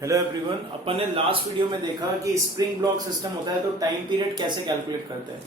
Hello everyone, अपन ने last video में देखा कि स्प्रिंग ब्लॉक सिस्टम होता है तो टाइम पीरियड कैसे कैलकुलेट करते हैं।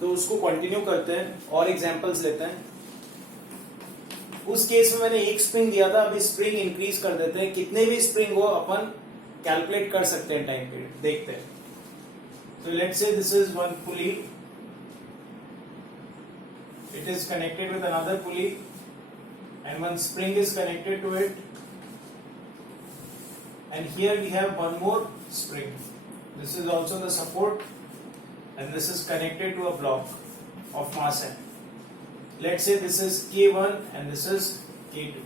तो उसको कंटिन्यू करते हैं और एग्जांपल्स लेते हैं। उस केस में मैंने एक स्प्रिंग दिया था, अभी स्प्रिंग इंक्रीज कर देते हैं। कितने भी स्प्रिंग हो अपन कैलकुलेट कर सकते हैं टाइम पीरियड। देखते हैं। तो let's say this is one pulley, it is connected with another pulley and one spring is connected to it. And here we have one more spring. This is also the support and this is connected to a block of mass m. Let's say this is K1 and this is K2.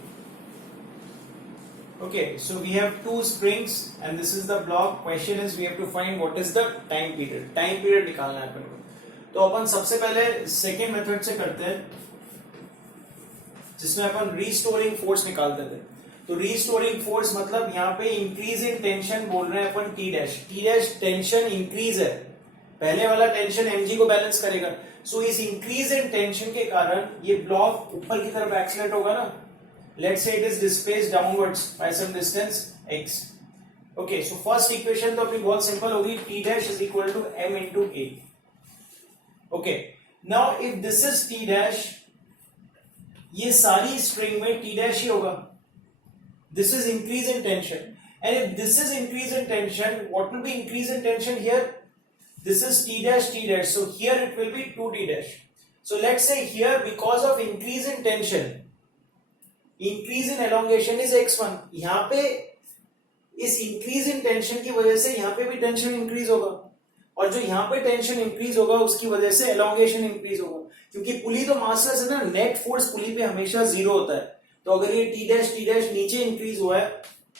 Okay, so we have two springs and this is the block. Question is we have to find what is the time period. Time period निकालना है अपन को. तो अपन सबसे पहले second method से करते हैं जिसमें अपन रीस्टोरिंग फोर्स निकालते थे. तो रीस्टोरिंग फोर्स मतलब यहाँ पे इंक्रीज इन टेंशन बोल रहे हैं अपन T dash. T dash tension increase है, पहले वाला टेंशन mg को बैलेंस करेगा. सो इस इंक्रीज इन टेंशन के कारण ये ब्लॉक ऊपर की तरफ एक्सीलरेट होगा ना. Let's say it is displaced downwards by some distance x. Okay, so first equation तो अपनी बहुत सिंपल होगी, T dash is equal to m into a. Okay, now if this is T dash, ये सारी string में T dash ही होगा. This is increase in tension, and if this is increase in tension, what will be increase in tension here? This is T dash, so here it will be 2T dash. So let's say here because of increase in tension, increase in elongation is x1. यहाँ पे इस increase in tension की वजह से यहाँ पे भी tension increase होगा, और जो यहाँ पे tension increase होगा उसकी वजह से elongation increase होगा. क्योंकि पुली तो मासलेस है ना, नेट फोर्स पुली पे हमेशा जीरो होता है. तो अगर ये टी डैश नीचे इंक्रीज हुआ है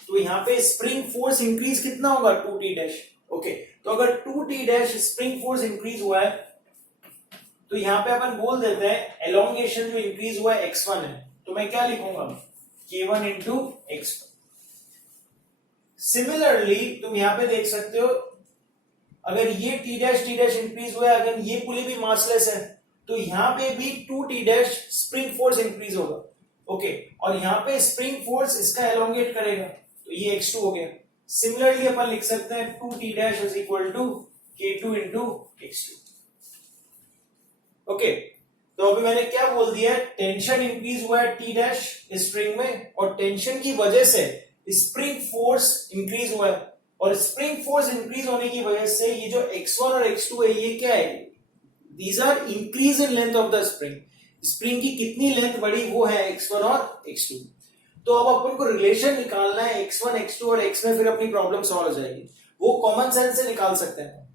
तो यहाँ पे स्प्रिंग फोर्स इंक्रीज कितना होगा, 2T डैश. ओके, तो अगर 2T dash spring force increase हुआ है तो यहाँ पे अपन बोल देते हैं एलोंगेशन जो इंक्रीज हुआ है x1 है. तो मैं क्या लिखूंगा, k1 इंटू x1. सिमिलरली तुम यहाँ पे देख सकते हो, अगर ये टी डैश इंक्रीज हुआ है, अगर ये पुली भी मासलेस है तो यहाँ पे भी 2T dash spring force increase होगा. ओके, और यहाँ पे स्प्रिंग फोर्स इसका एलोंगेट करेगा तो ये x2 हो गया. सिमिलरली अपन लिख सकते हैं 2T dash is equal to k2 into x2. Okay, तो अभी मैंने क्या बोल दिया, टेंशन इंक्रीज हुआ है टी डैश स्प्रिंग में, और टेंशन की वजह से स्प्रिंग फोर्स इंक्रीज हुआ है, और स्प्रिंग फोर्स इंक्रीज होने की वजह से ये जो x1 और x2 है ये क्या है, these are increase in length of the spring. Spring की कितनी लेंथ बढ़ी वो है x1 और x2. तो अब अपन को रिलेशन निकालना है x1 x2 और x में, फिर अपनी प्रॉब्लम सॉल्व हो जाएगी. वो कॉमन सेंस से निकाल सकते हैं.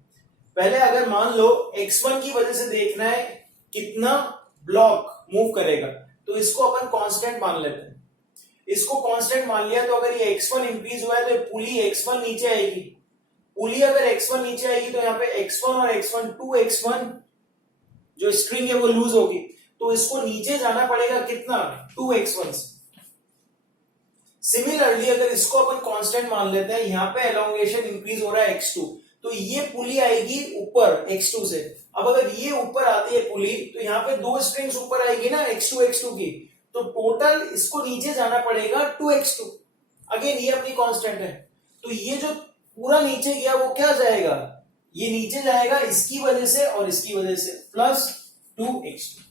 पहले अगर मान लो x1 की वजह से देखना है कितना ब्लॉक मूव करेगा, तो इसको अपन कांस्टेंट मान लेते हैं. इसको कांस्टेंट मान लिया तो अगर ये x1 इंक्रीज हुआ है तो पुली x1 नीचे आएगी. पुली अगर x1 नीचे आएगी तो यहाँ पे x1 और x1 2x1 जो स्ट्रिंग है वो लूज होगी, तो इसको नीचे जाना पड़ेगा कितना, 2x1 से. सिमिलरली अगर इसको अपन कांस्टेंट मान लेते हैं, यहाँ पे एलोंगेशन इंक्रीज हो रहा है x2, तो ये पुली आएगी ऊपर x2 से. अब अगर ये ऊपर आती है पुली तो यहाँ पे दो स्ट्रिंग्स ऊपर आएगी ना x2 की, तो टोटल इसको नीचे जाना पड़ेगा 2x2. अगेन ये अपनी कांस्टेंट है, तो ये जो पूरा नीचे गया वो क्या जाएगा, ये नीचे जाएगा इसकी वजह से और इसकी वजह से, प्लस 2x2.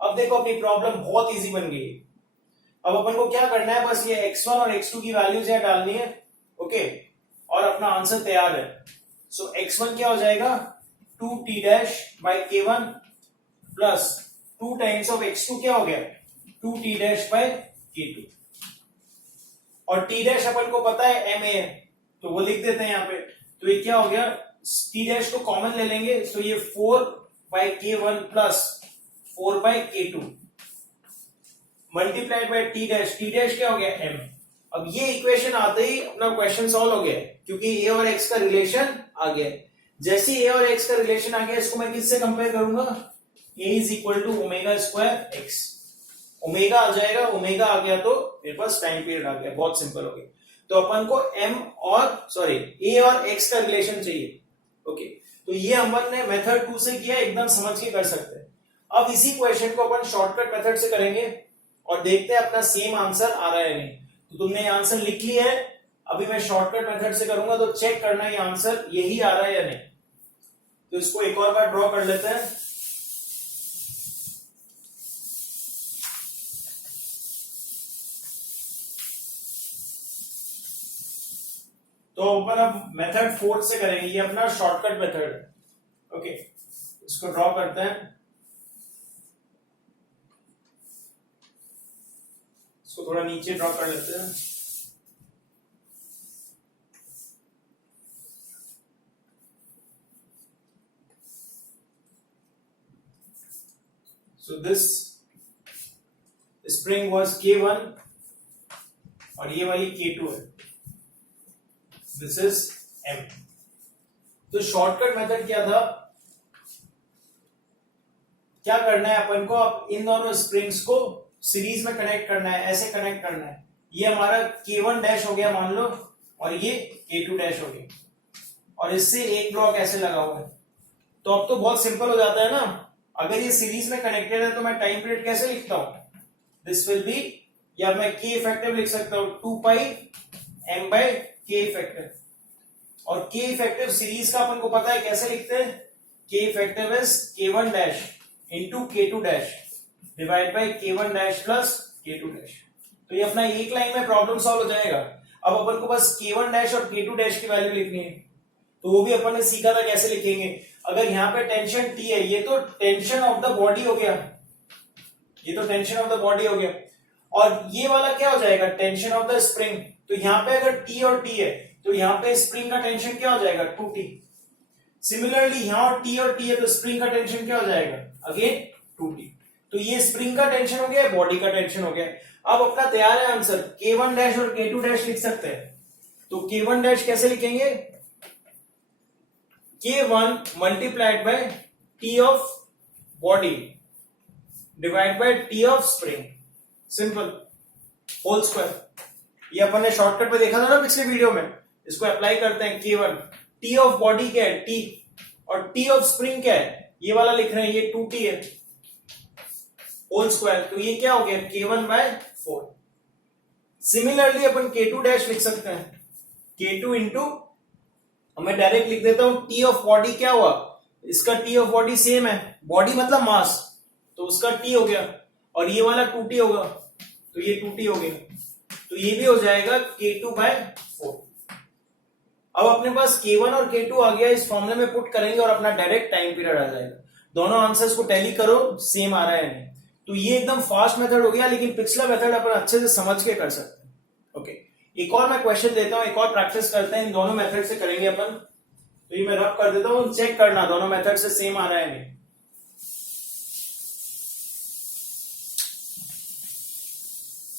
अब देखो अपनी प्रॉब्लम बहुत इजी बन गई. अब अपन को क्या करना है, बस ये x1 और x2 की वैल्यूज यहाँ डालनी है. ओके, और अपना आंसर तैयार है. सो x1 क्या हो जाएगा, 2T dash by k1 plus 2 times of x2 क्या हो गया, 2T डैश बाय k2. और T डैश अपन को पता है ma है तो वो लिख देते हैं यहाँ पे. तो ये क्या हो गया, T डैश को कॉमन ले लेंगे, तो ये 4 by k1 plus 4 by k2 multiplied by T dash क्या हो गया, m. अब ये इक्वेशन आते ही अपना क्वेश्चन सॉल्व हो गया, क्योंकि a और x का रिलेशन आ गया. जैसे a और x का रिलेशन आ गया, इसको मैं किससे कंपेयर करूंगा, a is equal to omega square x. Omega आ जाएगा, ओमेगा आ गया तो मेरे पास टाइम पीरियड आ गया. बहुत सिंपल हो गया. तो अपन को a और x का रिलेशन चाहिए. ओके, तो ये हमने ने मेथड 2 से किया, एकदम समझ के कर सकते हैं. अब इसी क्वेश्चन को अपन शॉर्टकट मेथड से करेंगे और देखते हैं अपना सेम आंसर आ रहा है नहीं. तो तुमने आंसर लिख लिया है, अभी मैं शॉर्टकट मेथड से करूंगा तो चेक करना ये आंसर यही आ रहा है या नहीं। तो इसको एक और बार ड्रॉ कर लेते हैं। तो अपन अब मेथड 4 से करेंगे, ये अपना शॉर्टकट मेथड है। ओके, इसको ड्रॉ करते हैं, इसको थोड़ा नीचे ड्रॉ कर लेते हैं। So this spring was K1 और ये वाली K2 है, दिस इज M। तो शॉर्टकट मेथड क्या था, क्या करना है अपन को, अब इन दोनों स्प्रिंग्स को सीरीज में कनेक्ट करना है, ऐसे कनेक्ट करना है। ये हमारा K1 डैश हो गया मान लो, और ये K2 डैश हो गया, और इससे एक ब्लॉक ऐसे लगा हुआ है। तो अब तो बहुत सिंपल हो जाता है ना, अगर ये सीरीज में कनेक्टेड है तो मैं टाइम पीरियड कैसे लिखता हूं, दिस विल बी, या मैं K इफेक्टिव लिख सकता हूं 2 पाई M बाय K इफेक्टिव। और K इफेक्टिव सीरीज का अपन को पता है कैसे लिखते हैं, K effective is K1 dash into K2 dash divide by K1 dash plus K2 dash. तो ये अपना एक लाइन में प्रॉब्लम सॉल्व हो जाएगा। अब अपन को बस K1 डैश और K2 डैश की वैल्यू लिखनी है, तो वो भी अपन ने सीखा था कैसे लिखेंगे। अगर यहाँ पे टेंशन T है, ये तो टेंशन ऑफ द बॉडी हो गया, ये तो टेंशन ऑफ द बॉडी हो गया, और ये वाला क्या हो जाएगा, टेंशन ऑफ द स्प्रिंग। तो यहाँ पे अगर T और T है तो यहाँ पे स्प्रिंग का टेंशन क्या हो जाएगा, 2T। सिमिलरली यहाँ और T है तो स्प्रिंग का टेंशन क्या हो जाएगा, अगेन 2T। तो ये स्प्रिंग का टेंशन हो गया, बॉडी का टेंशन हो गया। अब अपना तैयार है आंसर, K1 डैश और K2 डैश लिख सकते हैं। तो K1 डैश कैसे लिखेंगे, K1 multiplied by T of body divide by T of spring, simple, whole square. ये अपन ने शॉर्टकट पे देखा था ना पिछले वीडियो में, इसको अप्लाई करते हैं। K1 T ऑफ बॉडी क्या है, T, और T ऑफ स्प्रिंग क्या है, ये वाला लिख रहे हैं, ये 2T है, होल स्क्वायर। तो ये क्या हो गया, K1 by 4। Similarly upon K2 dash लिख सकते हैं, K2 इंटू, मैं डायरेक्ट लिख देता हूं, T ऑफ बॉडी क्या हुआ, इसका T ऑफ बॉडी सेम है, बॉडी मतलब मास, तो उसका T हो गया, और ये वाला 2T होगा, तो ये 2T हो गया। तो ये भी हो जाएगा K2 बाय 4। अब अपने पास K1 और K2 आ गया, इस फॉर्मूले में पुट करेंगे और अपना डायरेक्ट टाइम पीरियड आ जाएगा। दोनों आंसर्स को टैली करो, सेम आ रहा है नहीं। तो ये एकदम फास्ट मेथड हो गया, लेकिन पिछला मेथड अपन अच्छे से समझ के कर सकते हैं। ओके, एक और मैं क्वेश्चन देता हूं, एक और प्रैक्टिस करते हैं, इन दोनों मेथड से करेंगे अपन। तो ये मैं रब कर देता हूं, चेक करना दोनों मेथड से सेम आ रहा है नहीं।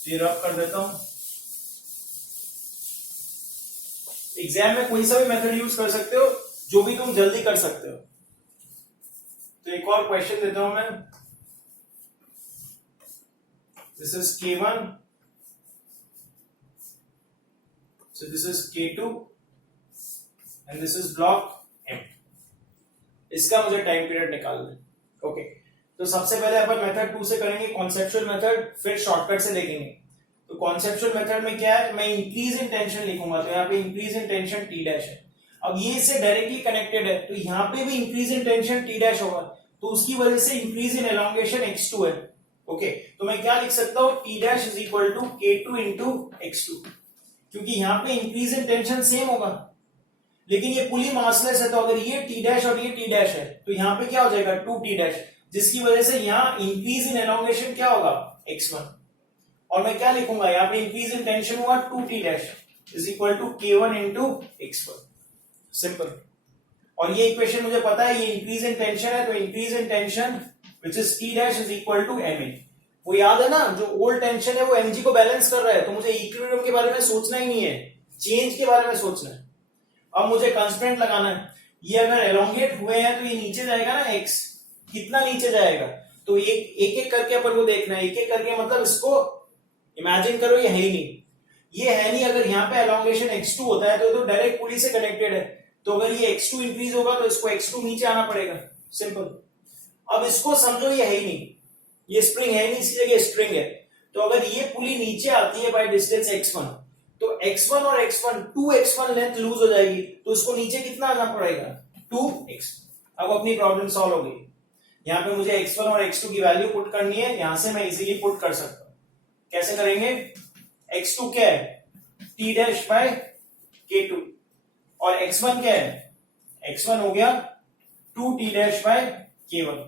ये रब कर देता हूं। एग्जाम में कोई सा भी मेथड यूज कर सकते हो, जो भी तुम जल्दी कर सकते हो। तो एक और क्वेश्चन देता हूं मैं, this is K1, so this is K2 and this is block M। इसका मुझे टाइम पीरियड निकालना है। ओके, तो सबसे पहले अपन मेथड 2 से करेंगे, कॉन्सेप्चुअल मेथड, फिर शॉर्टकट से देखेंगे। तो कॉन्सेप्चुअल मेथड में क्या है, मैं इंक्रीज इन टेंशन लिखूंगा, तो यहाँ पे increase in tension T dash है। अब ये इससे डायरेक्टली कनेक्टेड है, तो यहाँ पे भी increase in tension T dash होगा, तो उसकी वजह से इंक्रीज इन एलोंगेशन X2 है। ओके, तो मैं क्या लिख सकता हूं, T dash is equal to K2 into X2, क्योंकि यहाँ पे इंक्रीज इन टेंशन सेम होगा, लेकिन ये पुली मासलेस है, तो अगर ये T डैश और ये T डैश है, तो यहाँ पे क्या हो जाएगा 2T डैश, जिसकी वजह से यहाँ इंक्रीज इन एलोंगेशन क्या होगा, X1। और मैं क्या लिखूंगा, यहाँ पे इंक्रीज इन टेंशन हुआ 2T dash is equal to K1 into X1, simple. और ये इक्वेशन मुझे पता है, ये इंक्रीज इन टेंशन है, तो increase in tension which is T dash is equal to Ma। वो याद है ना, जो ओल्ड टेंशन है वो Mg को बैलेंस कर रहा है, तो मुझे इक्विलिब्रियम के बारे में सोचना ही नहीं है, चेंज के बारे में सोचना है। अब मुझे कांस्टेंट लगाना है, ये अगर एलोंगेट हुए हैं तो ये नीचे जाएगा ना, x कितना नीचे जाएगा, तो एक एक करके अपन को देखना है, एक एक करके, मतलब इसको इमेजिन करो ये है ही नहीं, ये है नहीं। अगर यहाँ पे एलोंगेशन X2 होता है तो डायरेक्ट पुली से कनेक्टेड है, तो अगर ये X2 इंक्रीज होगा तो इसको X2 नीचे आना पड़ेगा, सिंपल। अब इसको समझो ये है ही नहीं, ये स्प्रिंग है नहीं, इसकी जगह स्ट्रिंग है, तो अगर ये पुली नीचे आती है बाय डिस्टेंस X1, तो x1 और x1 2x1 लेंथ लूज हो जाएगी, तो इसको नीचे कितना आना पड़ेगा 2x। अब अपनी प्रॉब्लम सॉल्व हो गई। यहाँ पे मुझे x1 और x2 की वैल्यू पुट करनी है, यहां से मैं इजीली पुट कर सकता हूं। कैसे करेंगे, x2 क्या है t डैश बाय k2 और x1 क्या है, x1 हो गया 2t dash by k1।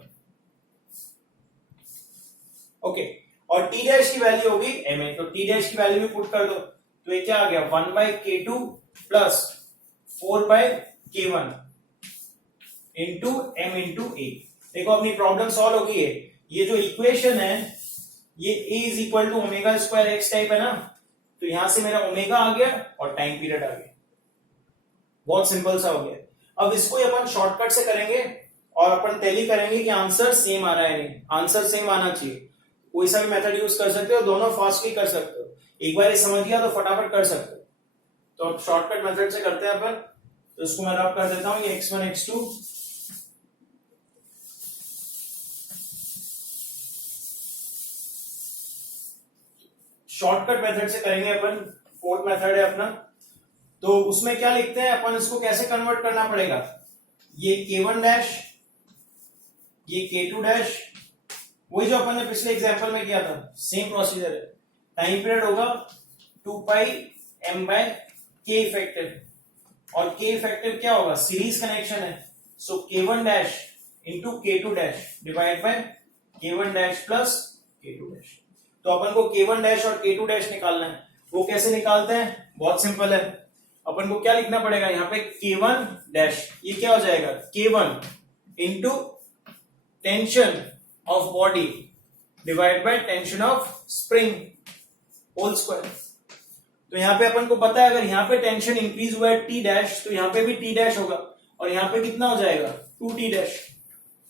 Okay, और t डैश की वैल्यू होगी ma, तो t डैश की वैल्यू भी पुट कर दो, तो ये क्या आ गया 1 by k2 plus 4 by k1 into m into a। देखो अपनी प्रॉब्लम सॉल्व हो गई है। ये जो इक्वेशन है ये a is equal to omega square x type है ना, तो यहां से मेरा ओमेगा आ गया और टाइम पीरियड आ गया। बहुत सिंपल सा हो गया। अब इसको अपन शॉर्टकट से करेंगे और अपन टैली करेंगे कि आंसर सेम आ रहा है नहीं, आंसर सेम आना चाहिए। कोई सा भी मेथड यूज कर सकते हो, दोनों फास्ट भी कर सकते हो। एक बार ये समझ गया तो फटाफट कर सकते हो। तो अब शॉर्टकट मेथड से करते हैं अपन, तो इसको मैं रब कर देता हूं, ये x1 x2 शॉर्टकट मेथड से करेंगे अपन। फोर्थ मेथड है अपना, तो उसमें क्या लिखते हैं अपन, इसको कैसे कन्वर्ट करना पड़ेगा, ये k1 डैश ये k2 डैश, वही जो अपन ने पिछले एग्जांपल में किया था, सेम प्रोसीजर है। टाइम पीरियड होगा 2 पाई m बाय k इफेक्टिव, और k इफेक्टिव क्या होगा, सीरीज कनेक्शन है, सो k1 dash into k2 dash divide by k1 dash plus k2 dash. तो अपन को k1 डैश और k2 डैश निकालना है। वो कैसे निकालते हैं, बहुत सिंपल है। अपन को क्या लिखना पड़ेगा, यहाँ पे k1 डैश, ये क्या हो जाएगा k1 into tension of body divide by tension of spring whole square. तो यहाँ पे अपन को पता है अगर यहाँ पे टेंशन इंक्रीज हुआ है t डैश, तो यहाँ पे भी t डैश होगा, और यहाँ पे कितना हो जाएगा 2t डैश।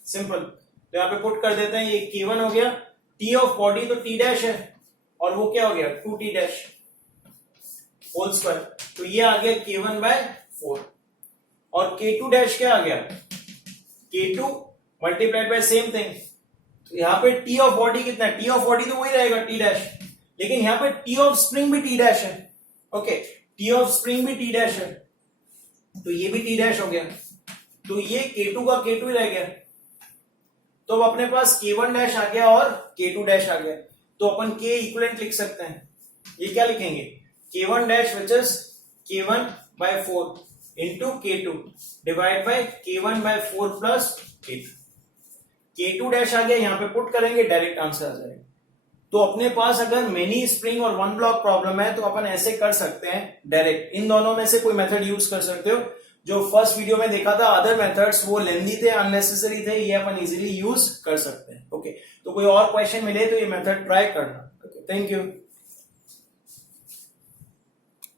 सिंपल, तो यहाँ पे पुट कर देते हैं, ये k1 हो गया, t ऑफ बॉडी तो t डैश है, और वो क्या हो गया 2t डैश होल स्क्वायर। तो ये आ गया k1 बाय 4, और k2 डैश क्या आ गया k2 multiplied bye same thing. तो यहाँ पे t ऑफ बॉडी कितना है, t ऑफ बॉडी तो वही रहेगा t डैश, लेकिन यहाँ पे t ऑफ स्प्रिंग भी t डैश है। ओके, t ऑफ स्प्रिंग भी t डैश है, तो ये भी t डैश हो गया, तो ये k2 का k2 ही रह गया। तो अब अपने पास k1 डैश आ गया और k2 डैश आ गया, तो अपन k इक्विवेलेंट लिख सकते हैं। ये क्या लिखेंगे, k1 dash which is k1 by 4 into k2 divide by k1 by 4 plus k2। k2 dash आ गया, यहाँ पे पुट करेंगे, डायरेक्ट आंसर आ जाएगा। तो अपने पास अगर मेनी स्प्रिंग और वन ब्लॉक प्रॉब्लम है, तो अपन ऐसे कर सकते हैं डायरेक्ट। इन दोनों में से कोई मेथड यूज कर सकते हो। जो फर्स्ट वीडियो में देखा था अदर मेथड्स, वो लेंदी थे, अननेसेसरी थे, ये अपन इजीली यूज कर सकते हैं। ओके, तो कोई और क्वेश्चन मिले तो ये मेथड ट्राई करना। Okay, thank you.